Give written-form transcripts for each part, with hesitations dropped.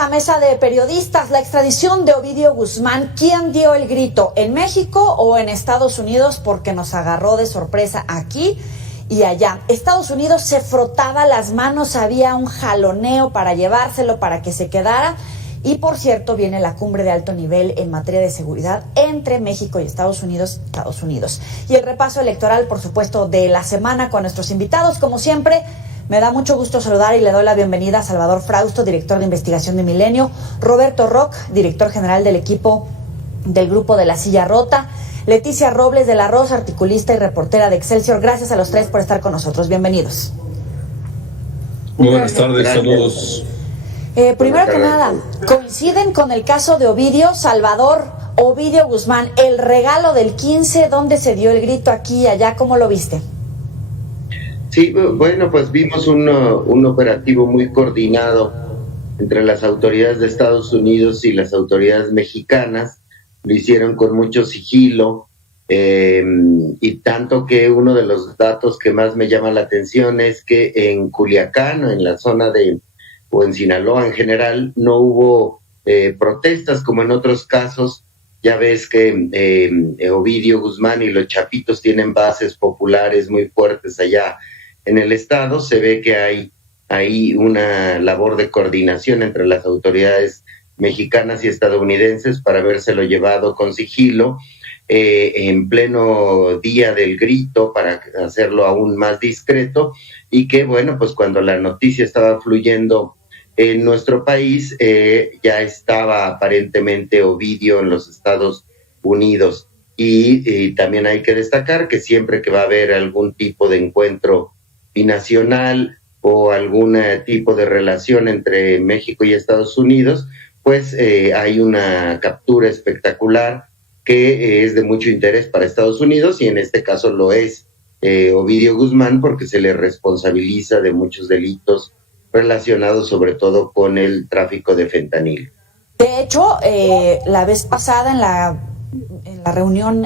a Mesa de Periodistas. La extradición de Ovidio Guzmán, ¿quién dio el grito? ¿En México o en Estados Unidos? Porque nos agarró de sorpresa aquí y allá. Estados Unidos se frotaba las manos, había un jaloneo para llevárselo, para que se quedara. Y por cierto, viene la cumbre de alto nivel en materia de seguridad entre México y Estados Unidos. Y el repaso electoral, por supuesto, de la semana con nuestros invitados, como siempre. Me da mucho gusto saludar y le doy la bienvenida a Salvador Frausto, director de investigación de Milenio, Roberto Roch, director general del equipo del Grupo de la Silla Rota, Leticia Robles de la Rosa, articulista y reportera de Excelsior. Gracias a los tres por estar con nosotros. Bienvenidos. Muy buenas tardes, saludos. Primero que nada, coinciden con el caso de Ovidio. Salvador, Ovidio Guzmán, el regalo del 15, ¿dónde se dio el grito aquí y allá? ¿Cómo lo viste? Sí, bueno, pues vimos un operativo muy coordinado entre las autoridades de Estados Unidos y las autoridades mexicanas. Lo hicieron con mucho sigilo, y tanto que uno de los datos que más me llama la atención es que en Culiacán, en la zona o en Sinaloa en general, no hubo protestas como en otros casos. Ya ves que Ovidio Guzmán y los Chapitos tienen bases populares muy fuertes allá en el estado. Se ve que hay una labor de coordinación entre las autoridades mexicanas y estadounidenses para habérselo llevado con sigilo en pleno día del grito, para hacerlo aún más discreto, y que bueno, pues cuando la noticia estaba fluyendo en nuestro país, ya estaba aparentemente Ovidio en los Estados Unidos. Y también hay que destacar que siempre que va a haber algún tipo de encuentro binacional o algún tipo de relación entre México y Estados Unidos, pues hay una captura espectacular que es de mucho interés para Estados Unidos, y en este caso lo es Ovidio Guzmán, porque se le responsabiliza de muchos delitos relacionados sobre todo con el tráfico de fentanilo. De hecho, la vez pasada en la reunión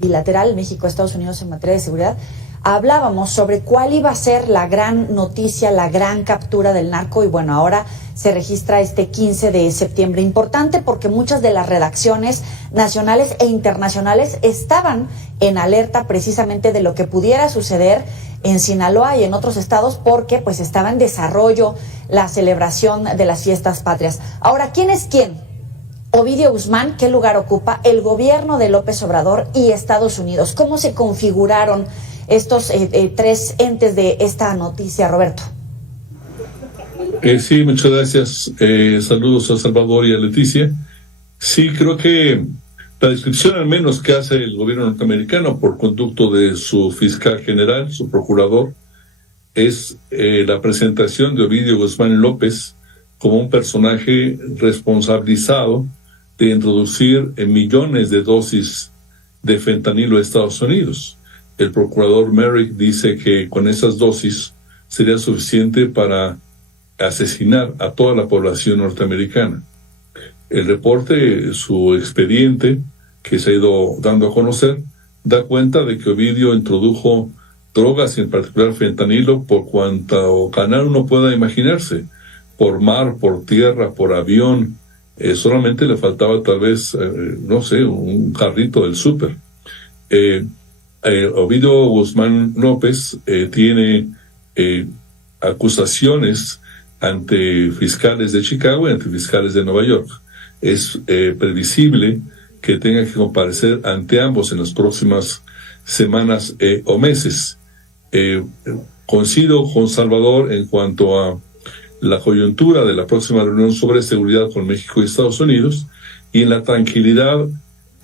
bilateral México-Estados Unidos en materia de seguridad, hablábamos sobre cuál iba a ser la gran noticia, la gran captura del narco, y bueno, ahora se registra este 15 de septiembre. Importante porque muchas de las redacciones nacionales e internacionales estaban en alerta precisamente de lo que pudiera suceder en Sinaloa y en otros estados, porque pues estaba en desarrollo la celebración de las fiestas patrias. Ahora, ¿quién es quién? Ovidio Guzmán, ¿qué lugar ocupa? El gobierno de López Obrador y Estados Unidos. ¿Cómo se configuraron estos tres entes de esta noticia, Roberto? Sí, muchas gracias. Saludos a Salvador y a Leticia. Sí, creo que la descripción al menos que hace el gobierno norteamericano por conducto de su fiscal general, su procurador, es la presentación de Ovidio Guzmán López como un personaje responsabilizado de introducir millones de dosis de fentanilo a Estados Unidos. El procurador Merrick dice que con esas dosis sería suficiente para asesinar a toda la población norteamericana. El reporte, su expediente, que se ha ido dando a conocer, da cuenta de que Ovidio introdujo drogas, en particular fentanilo, por cuanto canal uno pueda imaginarse, por mar, por tierra, por avión. Solamente le faltaba tal vez, no sé, un carrito del súper. Ovidio Guzmán López tiene acusaciones ante fiscales de Chicago y ante fiscales de Nueva York. Es previsible que tenga que comparecer ante ambos en las próximas semanas o meses. Coincido con Salvador en cuanto a la coyuntura de la próxima reunión sobre seguridad con México y Estados Unidos, y en la tranquilidad,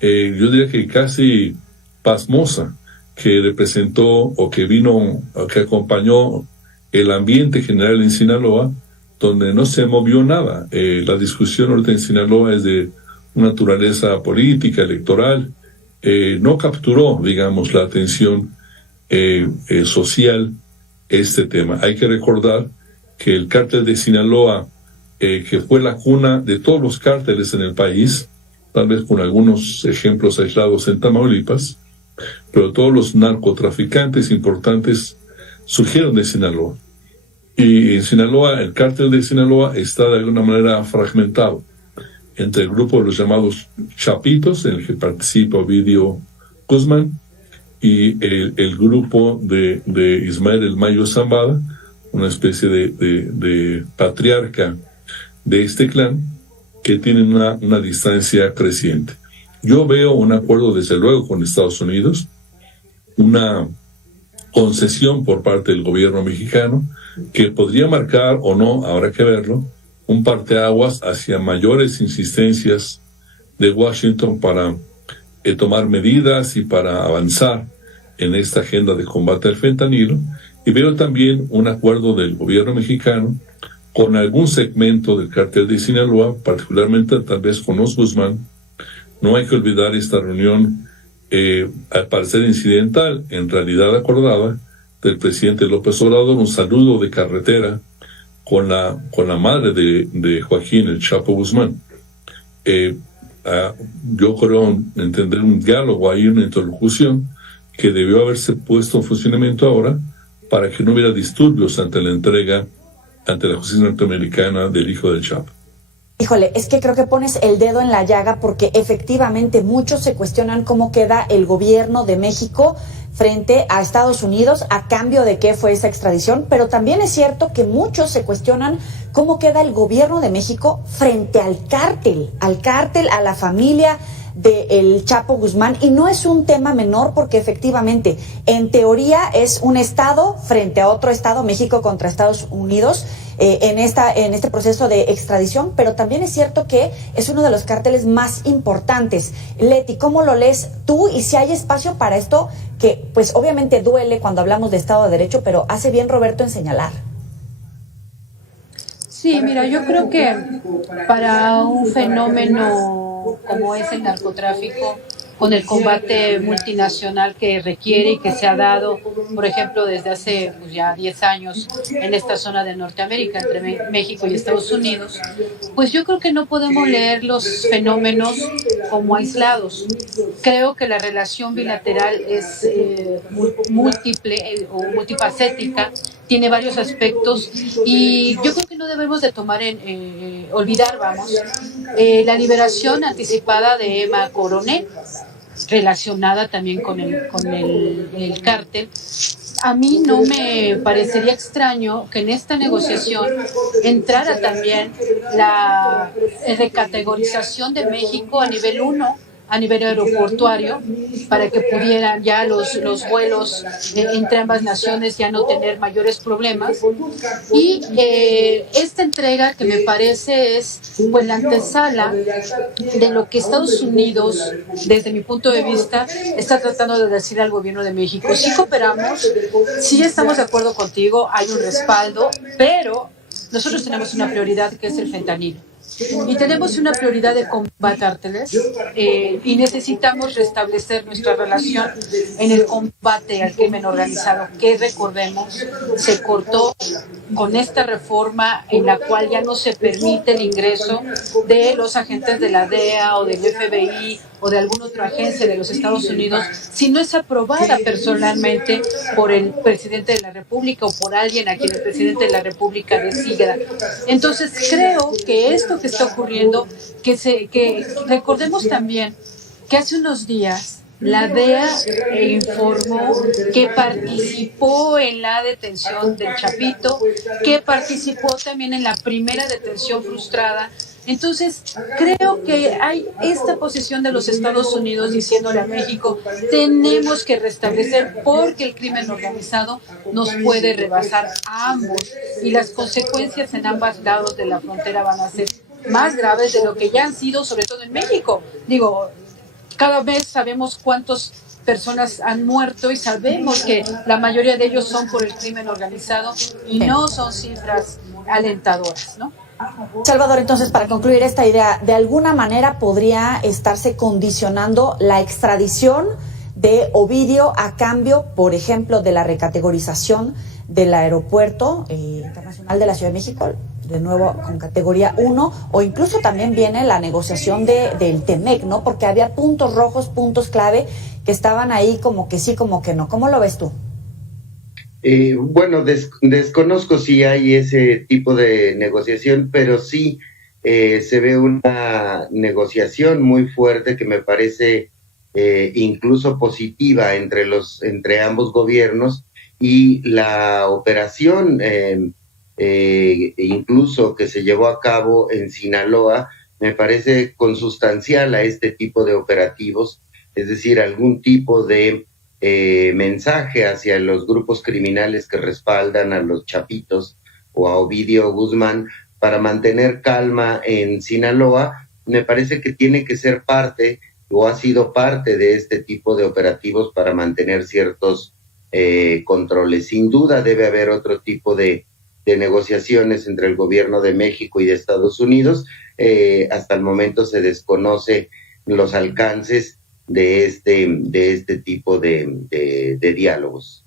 yo diría que casi pasmosa, que representó o que vino, o que acompañó el ambiente general en Sinaloa, donde no se movió nada. La discusión ahorita en Sinaloa es de una naturaleza política, electoral. No capturó, digamos, la atención social este tema. Hay que recordar que el cártel de Sinaloa, que fue la cuna de todos los cárteles en el país, tal vez con algunos ejemplos aislados en Tamaulipas, pero todos los narcotraficantes importantes surgieron de Sinaloa. Y en Sinaloa, el cártel de Sinaloa está de alguna manera fragmentado entre el grupo de los llamados Chapitos, en el que participa Ovidio Guzmán, y el grupo de Ismael El Mayo Zambada, una especie de patriarca de este clan, que tienen una distancia creciente. Yo veo un acuerdo, desde luego, con Estados Unidos, una concesión por parte del gobierno mexicano, que podría marcar, o no, habrá que verlo, un parteaguas hacia mayores insistencias de Washington para tomar medidas y para avanzar en esta agenda de combate al fentanilo. Y veo también un acuerdo del gobierno mexicano con algún segmento del cártel de Sinaloa, particularmente tal vez con los Guzmán. No hay que olvidar esta reunión, al parecer incidental, en realidad acordada, del presidente López Obrador, un saludo de carretera con la madre de Joaquín El Chapo Guzmán. Yo creo entender un diálogo ahí, una interlocución que debió haberse puesto en funcionamiento ahora para que no hubiera disturbios ante la entrega ante la justicia norteamericana del hijo del Chapo. Híjole, es que creo que pones el dedo en la llaga, porque efectivamente muchos se cuestionan cómo queda el gobierno de México frente a Estados Unidos a cambio de qué fue esa extradición, pero también es cierto que muchos se cuestionan cómo queda el gobierno de México frente al cártel, a la familia de El Chapo Guzmán, y no es un tema menor, porque efectivamente, en teoría, es un estado frente a otro estado, México contra Estados Unidos, en este proceso de extradición, pero también es cierto que es uno de los cárteles más importantes. Leti, ¿cómo lo lees tú? Y si hay espacio para esto, que pues obviamente duele cuando hablamos de Estado de Derecho, pero hace bien Roberto en señalar. Sí, mira, yo creo que para un fenómeno como es el narcotráfico, con el combate multinacional que requiere y que se ha dado, por ejemplo, desde hace ya 10 años en esta zona de Norteamérica, entre México y Estados Unidos, pues yo creo que no podemos leer los fenómenos como aislados. Creo que la relación bilateral es múltiple o multifacética, tiene varios aspectos, y yo creo que no debemos de olvidar, la liberación anticipada de Emma Coronel, relacionada también con el cártel. A mí no me parecería extraño que en esta negociación entrara también la recategorización de México a nivel 1, a nivel aeroportuario, para que pudieran ya los vuelos entre ambas naciones ya no tener mayores problemas. Y esta entrega, que me parece es pues la antesala de lo que Estados Unidos, desde mi punto de vista, está tratando de decir al gobierno de México: sí cooperamos, sí estamos de acuerdo contigo, hay un respaldo, pero nosotros tenemos una prioridad, que es el fentanilo. Y tenemos una prioridad de combate a cárteles, y necesitamos restablecer nuestra relación en el combate al crimen organizado, que, recordemos, se cortó con esta reforma en la cual ya no se permite el ingreso de los agentes de la DEA o del FBI o de alguna otra agencia de los Estados Unidos, si no es aprobada personalmente por el presidente de la República o por alguien a quien el presidente de la República decida. Entonces creo que esto que está ocurriendo, que recordemos también que hace unos días la DEA informó que participó en la detención del Chapito, que participó también en la primera detención frustrada. Entonces, creo que hay esta posición de los Estados Unidos diciéndole a México: tenemos que restablecer, porque el crimen organizado nos puede rebasar a ambos, y las consecuencias en ambos lados de la frontera van a ser más graves de lo que ya han sido, sobre todo en México. Digo, cada vez sabemos cuántas personas han muerto, y sabemos que la mayoría de ellos son por el crimen organizado, y no son cifras alentadoras, ¿no? Salvador, entonces, para concluir esta idea, ¿de alguna manera podría estarse condicionando la extradición de Ovidio a cambio, por ejemplo, de la recategorización del aeropuerto internacional de la Ciudad de México, de nuevo con categoría 1, o incluso también viene la negociación del TEMEC, ¿no? Porque había puntos rojos, puntos clave, que estaban ahí como que sí, como que no? ¿Cómo lo ves tú? Bueno, desconozco si hay ese tipo de negociación, pero sí se ve una negociación muy fuerte que me parece incluso positiva entre ambos gobiernos, y la operación incluso que se llevó a cabo en Sinaloa me parece consustancial a este tipo de operativos, es decir, algún tipo de mensaje hacia los grupos criminales que respaldan a los Chapitos o a Ovidio Guzmán para mantener calma en Sinaloa. Me parece que tiene que ser parte o ha sido parte de este tipo de operativos para mantener ciertos controles. Sin duda debe haber otro tipo de negociaciones entre el gobierno de México y de Estados Unidos. Hasta el momento se desconoce los alcances de este tipo de diálogos.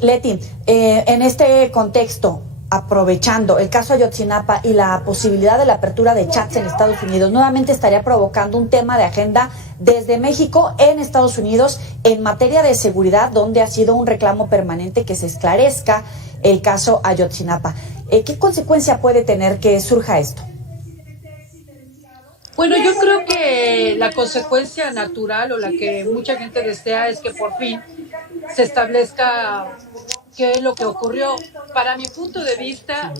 Leti, en este contexto, aprovechando el caso Ayotzinapa y la posibilidad de la apertura de chats en Estados Unidos, nuevamente estaría provocando un tema de agenda desde México en Estados Unidos en materia de seguridad, donde ha sido un reclamo permanente que se esclarezca el caso Ayotzinapa. ¿Qué consecuencia puede tener que surja esto? Bueno, yo creo que la consecuencia natural o la que mucha gente desea es que por fin se establezca qué es lo que ocurrió. Para mi punto de vista,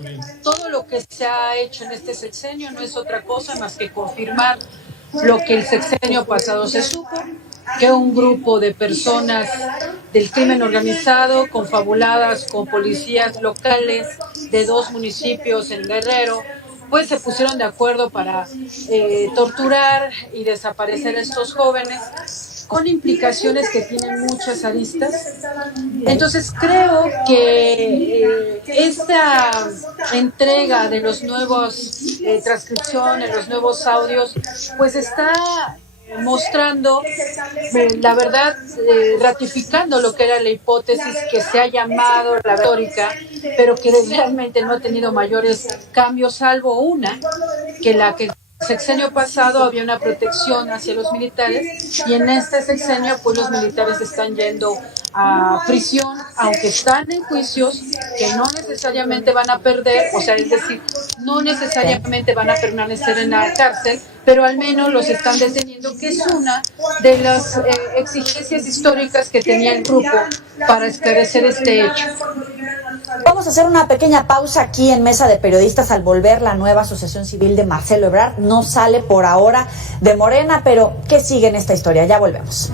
todo lo que se ha hecho en este sexenio no es otra cosa más que confirmar lo que el sexenio pasado se supo, que un grupo de personas del crimen organizado, confabuladas con policías locales de 2 municipios en Guerrero, pues se pusieron de acuerdo para torturar y desaparecer a estos jóvenes, con implicaciones que tienen muchas aristas. Entonces creo que esta entrega de los nuevos transcripciones, los nuevos audios, pues está mostrando, la verdad, ratificando lo que era la hipótesis que se ha llamado la retórica, pero que realmente no ha tenido mayores cambios, salvo una, que la que el sexenio pasado había una protección hacia los militares, y en este sexenio pues los militares están yendo a prisión, aunque están en juicios que no necesariamente van a perder, o sea, es decir, no necesariamente van a permanecer en la cárcel, pero al menos los están deteniendo, que es una de las exigencias históricas que tenía el grupo para esclarecer este hecho. Vamos a hacer una pequeña pausa aquí en Mesa de Periodistas. Al volver, la nueva asociación civil de Marcelo Ebrard no sale por ahora de Morena, pero ¿qué sigue en esta historia? Ya volvemos.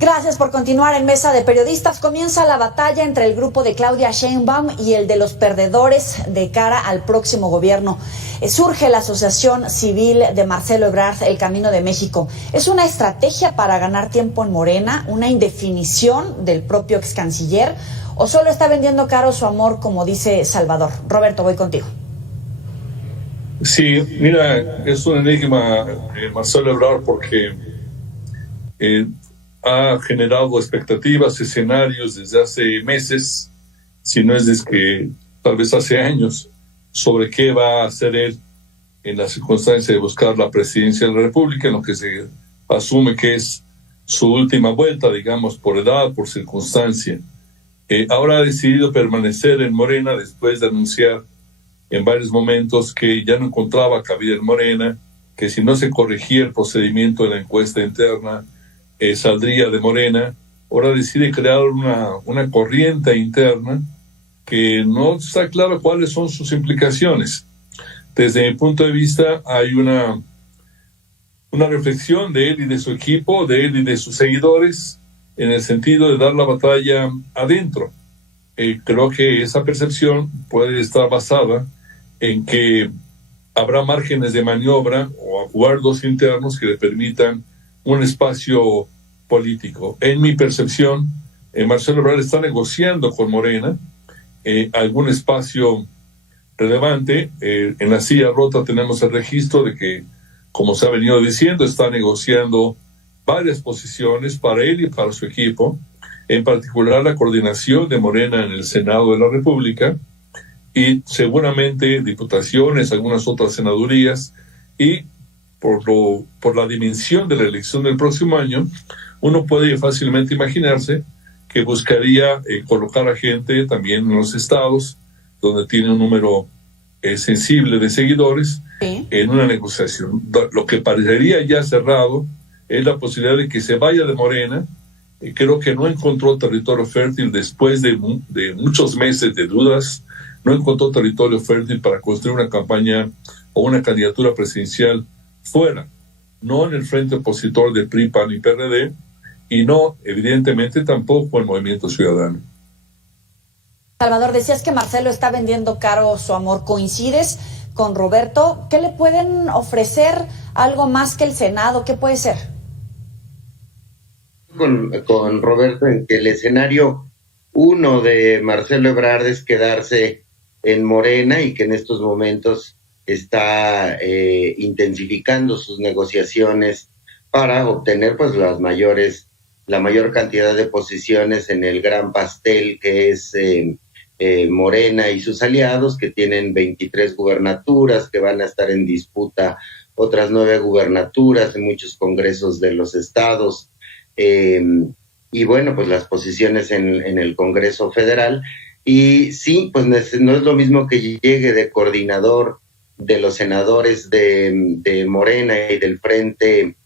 Gracias por continuar en Mesa de Periodistas. Comienza la batalla entre el grupo de Claudia Sheinbaum y el de los perdedores de cara al próximo gobierno. Surge la Asociación Civil de Marcelo Ebrard, El Camino de México. ¿Es una estrategia para ganar tiempo en Morena, una indefinición del propio ex canciller, o solo está vendiendo caro su amor, como dice Salvador? Roberto, voy contigo. Sí, mira, es un enigma Marcelo Ebrard, porque ha generado expectativas, escenarios desde hace meses, si no es desde que tal vez hace años, sobre qué va a hacer él en la circunstancia de buscar la presidencia de la República, en lo que se asume que es su última vuelta, digamos, por edad, por circunstancia. Ahora ha decidido permanecer en Morena después de anunciar en varios momentos que ya no encontraba cabida en Morena, que si no se corregía el procedimiento de la encuesta interna, saldría de Morena. Ahora decide crear una corriente interna que no está claro cuáles son sus implicaciones. Desde mi punto de vista, hay una reflexión de él y de su equipo, de él y de sus seguidores, en el sentido de dar la batalla adentro. Creo que esa percepción puede estar basada en que habrá márgenes de maniobra o acuerdos internos que le permitan un espacio político. En mi percepción, Marcelo Ebrard está negociando con Morena algún espacio relevante. En la silla rota tenemos el registro de que, como se ha venido diciendo, está negociando varias posiciones para él y para su equipo, en particular la coordinación de Morena en el Senado de la República y seguramente diputaciones, algunas otras senadurías, y por la dimensión de la elección del próximo año, uno puede fácilmente imaginarse que buscaría colocar a gente también en los estados donde tiene un número sensible de seguidores, Sí. en una negociación. Lo que parecería ya cerrado es la posibilidad de que se vaya de Morena. Creo que no encontró territorio fértil después de muchos meses de dudas, no encontró territorio fértil para construir una campaña o una candidatura presidencial fuera, no en el frente opositor de PRI, PAN y PRD, y no, evidentemente, tampoco el Movimiento Ciudadano. Salvador, decías que Marcelo está vendiendo caro su amor. ¿Coincides con Roberto? ¿Qué le pueden ofrecer? ¿Algo más que el Senado? ¿Qué puede ser? Con Roberto en que el escenario uno de Marcelo Ebrard es quedarse en Morena y que en estos momentos está intensificando sus negociaciones para obtener pues la mayor cantidad de posiciones en el gran pastel que es Morena y sus aliados, que tienen 23 gubernaturas, que van a estar en disputa otras 9 gubernaturas en muchos congresos de los estados, y bueno, pues las posiciones en el Congreso Federal. Y sí, pues no es lo mismo que llegue de coordinador de los senadores de Morena y del Frente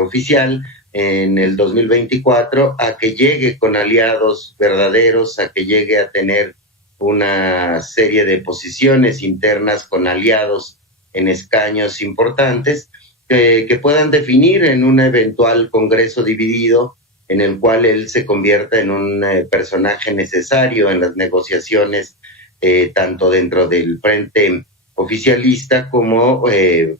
Oficial en el 2024 a que llegue con aliados verdaderos, a que llegue a tener una serie de posiciones internas con aliados en escaños importantes que puedan definir en un eventual Congreso dividido en el cual él se convierta en un personaje necesario en las negociaciones, tanto dentro del frente oficialista como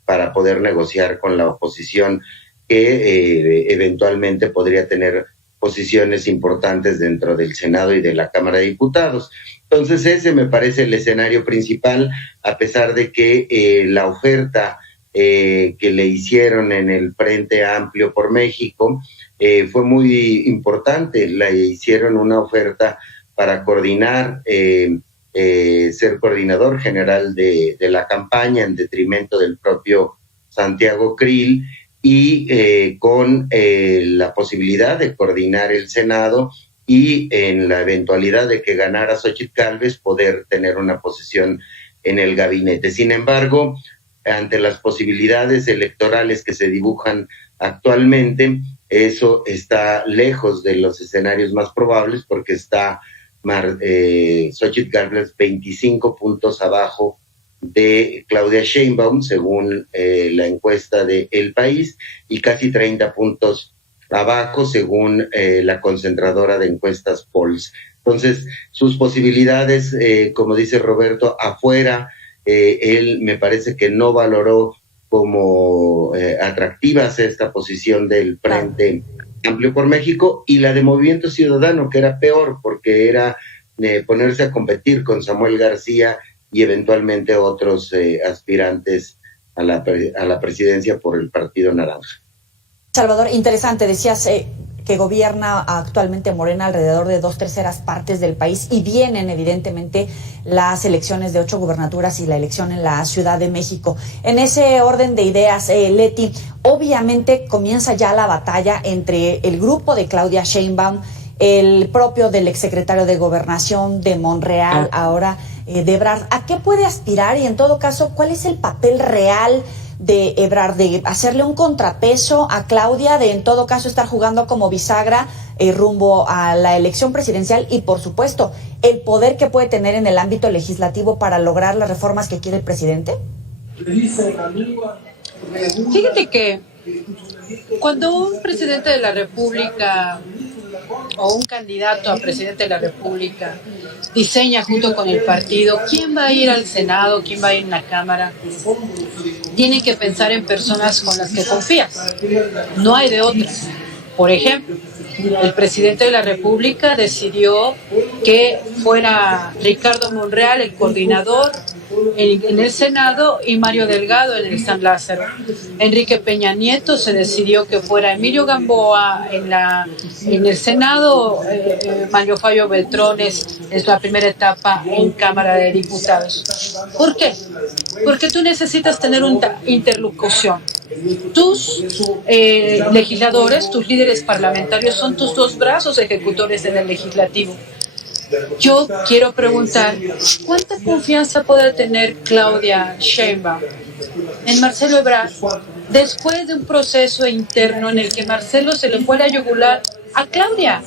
para poder negociar con la oposición que eventualmente podría tener posiciones importantes dentro del Senado y de la Cámara de Diputados. Entonces ese me parece el escenario principal, a pesar de que la oferta que le hicieron en el Frente Amplio por México fue muy importante. Le hicieron una oferta para coordinar, ser coordinador general de la campaña en detrimento del propio Santiago Krill, y con la posibilidad de coordinar el Senado y en la eventualidad de que ganara Xóchitl Gálvez poder tener una posición en el gabinete. Sin embargo, ante las posibilidades electorales que se dibujan actualmente, eso está lejos de los escenarios más probables, porque está Xóchitl Gálvez 25 puntos abajo de Claudia Sheinbaum, según la encuesta de El País, y casi 30 puntos abajo, según la concentradora de encuestas Polls. Entonces, sus posibilidades, como dice Roberto, afuera, él me parece que no valoró como atractivas esta posición del Frente Amplio por México, y la de Movimiento Ciudadano, que era peor, porque era ponerse a competir con Samuel García y eventualmente otros aspirantes a la presidencia por el Partido Naranja. Salvador, interesante, decías que gobierna actualmente Morena alrededor de 2/3 partes del país, y vienen evidentemente las elecciones de 8 gubernaturas y la elección en la Ciudad de México. En ese orden de ideas, Leti, obviamente comienza ya la batalla entre el grupo de Claudia Sheinbaum, el propio del exsecretario de Gobernación de Monreal, ahora de Ebrard. ¿A qué puede aspirar y en todo caso cuál es el papel real de Ebrard, de hacerle un contrapeso a Claudia, de en todo caso estar jugando como bisagra rumbo a la elección presidencial, y por supuesto el poder que puede tener en el ámbito legislativo para lograr las reformas que quiere el presidente? Fíjate que cuando un presidente de la República o un candidato a presidente de la República diseña junto con el partido quién va a ir al Senado, quién va a ir a la Cámara, tiene que pensar en personas con las que confía. No hay de otras. Por ejemplo, el presidente de la República decidió que fuera Ricardo Monreal el coordinador en el Senado y Mario Delgado en el San Lázaro. Enrique Peña Nieto se decidió que fuera Emilio Gamboa en el Senado, Mario Fabio Beltrones es la primera etapa en Cámara de Diputados. ¿Por qué? Porque tú necesitas tener una interlocución. Tus legisladores, tus líderes parlamentarios son tus dos brazos ejecutores en el legislativo. Yo quiero preguntar, ¿cuánta confianza puede tener Claudia Sheinbaum en Marcelo Ebrard después de un proceso interno en el que Marcelo se le fue a la yugular a Claudia?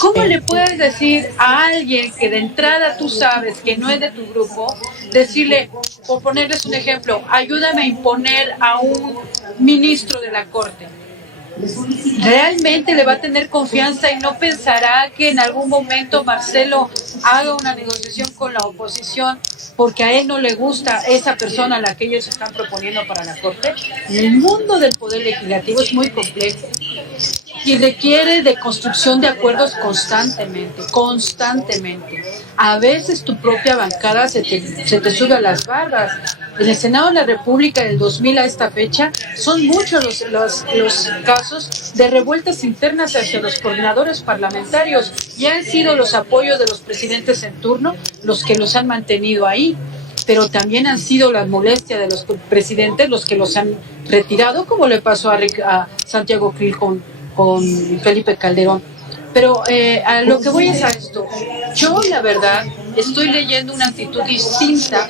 ¿Cómo le puedes decir a alguien que de entrada tú sabes que no es de tu grupo, decirle, por ponerles un ejemplo, ayúdame a imponer a un ministro de la Corte? ¿Realmente le va a tener confianza y no pensará que en algún momento Marcelo haga una negociación con la oposición porque a él no le gusta esa persona a la que ellos están proponiendo para la Corte? El mundo del poder legislativo es muy complejo y requiere de construcción de acuerdos constantemente. A veces tu propia bancada se te sube a las barbas. En el Senado de la República del 2000 a esta fecha son muchos los casos de revueltas internas hacia los coordinadores parlamentarios y han sido los apoyos de los presidentes en turno los que los han mantenido ahí, pero también han sido las molestias de los presidentes los que los han retirado, como le pasó a Santiago Krill con Felipe Calderón. Pero a lo que voy es a esto. Yo, la verdad, estoy leyendo una actitud distinta.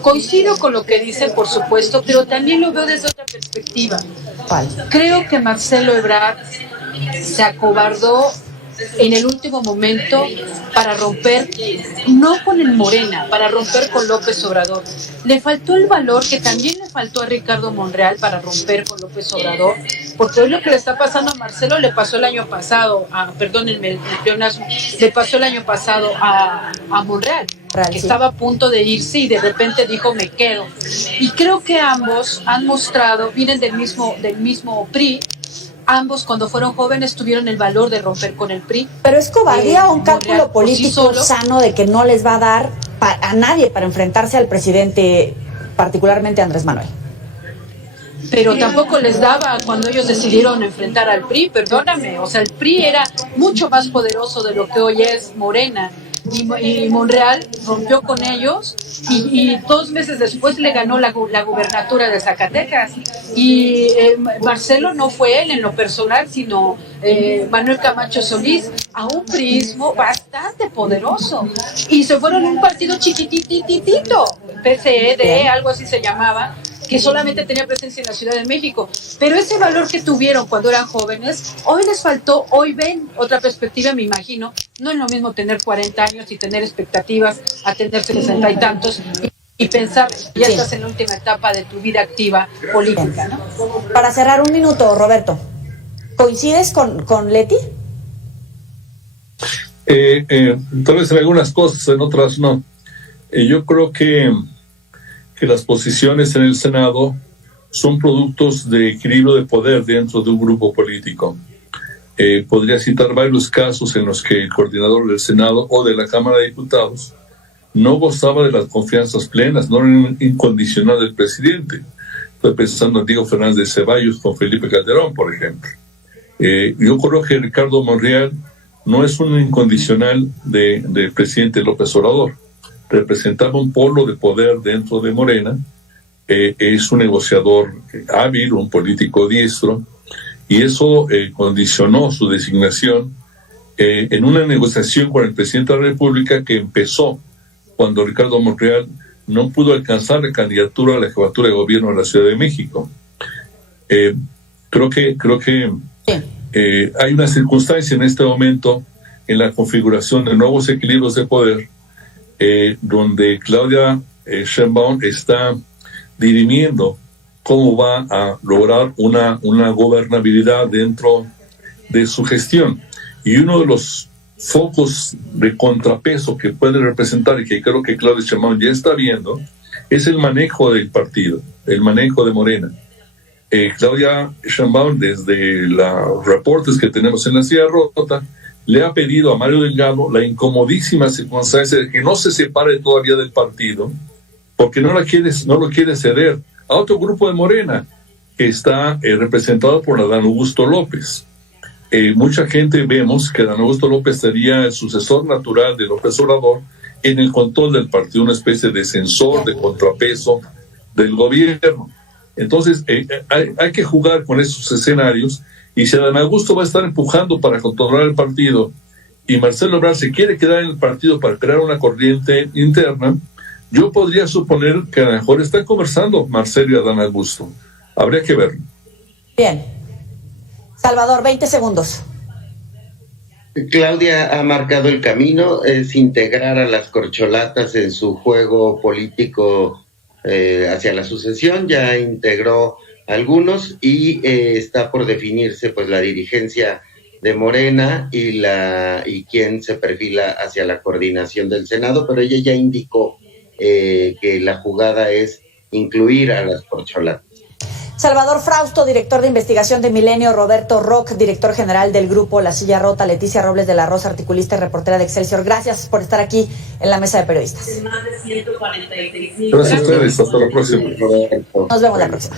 Coincido con lo que dicen, por supuesto, pero también lo veo desde otra perspectiva. Creo que Marcelo Ebrard se acobardó en el último momento para romper, no con el Morena, para romper con López Obrador. Le faltó el valor que también le faltó a Ricardo Monreal para romper con López Obrador, porque hoy lo que le está pasando a Marcelo le pasó el año pasado, perdónenme el pleonasmo, le pasó el año pasado a Monreal, que estaba a punto de irse y de repente dijo me quedo. Y creo que ambos han mostrado, vienen del mismo PRI. Ambos, cuando fueron jóvenes, tuvieron el valor de romper con el PRI. ¿Pero es cobardía o un cálculo político sano de que no les va a dar a nadie para enfrentarse al presidente, particularmente Andrés Manuel? Pero tampoco les daba cuando ellos decidieron enfrentar al PRI, perdóname. O sea, el PRI era mucho más poderoso de lo que hoy es Morena. Y Monreal rompió con ellos y 2 meses después le ganó la gubernatura de Zacatecas. Y Marcelo no fue él en lo personal, sino Manuel Camacho Solís, a un priismo bastante poderoso. Y se fueron a un partido chiquitititito, PCE, algo así se llamaba, que solamente tenía presencia en la Ciudad de México. Pero ese valor que tuvieron cuando eran jóvenes, hoy les faltó, hoy ven otra perspectiva, me imagino. No es lo mismo tener 40 años y tener expectativas a tener 60 y tantos y pensar que ya estás en la última etapa de tu vida activa política, ¿no? Para cerrar un minuto, Roberto, ¿coincides con Leti? Tal vez en algunas cosas, en otras no. Yo creo que las posiciones en el Senado son productos de equilibrio de poder dentro de un grupo político. Podría citar varios casos en los que el coordinador del Senado o de la Cámara de Diputados no gozaba de las confianzas plenas, no era incondicional del presidente. Estoy pensando en Diego Fernández de Ceballos con Felipe Calderón, por ejemplo. Yo creo que Ricardo Monreal no es un incondicional del presidente López Obrador. Representaba un polo de poder dentro de Morena, es un negociador hábil, un político diestro, y eso condicionó su designación en una negociación con el presidente de la República que empezó cuando Ricardo Monreal no pudo alcanzar la candidatura a la jefatura de gobierno de la Ciudad de México. Creo que hay una circunstancia en este momento en la configuración de nuevos equilibrios de poder donde Claudia Sheinbaum está dirimiendo cómo va a lograr una gobernabilidad dentro de su gestión. Y uno de los focos de contrapeso que puede representar y que creo que Claudia Sheinbaum ya está viendo es el manejo del partido, el manejo de Morena. Claudia Sheinbaum, desde los reportes que tenemos en la Silla Rota, le ha pedido a Mario Delgado la incomodísima circunstancia de que no se separe todavía del partido, porque no lo quiere ceder a otro grupo de Morena que está representado por Adán Augusto López. Mucha gente vemos que Adán Augusto López sería el sucesor natural de López Obrador en el control del partido, una especie de censor, de contrapeso del gobierno. Entonces hay que jugar con esos escenarios, y si Adán Augusto va a estar empujando para controlar el partido y Marcelo Ebrard se quiere quedar en el partido para crear una corriente interna, yo podría suponer que a lo mejor están conversando Marcelo y Adán Augusto. Habría que verlo. Bien. Salvador, 20 segundos. Claudia ha marcado el camino, es integrar a las corcholatas en su juego político hacia la sucesión. Ya integró algunos y está por definirse pues la dirigencia de Morena y quién se perfila hacia la coordinación del Senado, pero ella ya indicó que la jugada es incluir a las corcholatas. Salvador Frausto, director de investigación de Milenio; Roberto Roch, director general del grupo La Silla Rota; Leticia Robles de la Rosa, articulista y reportera de Excelsior. Gracias por estar aquí en la mesa de periodistas. Gracias a ustedes, hasta la próxima. Nos vemos la próxima.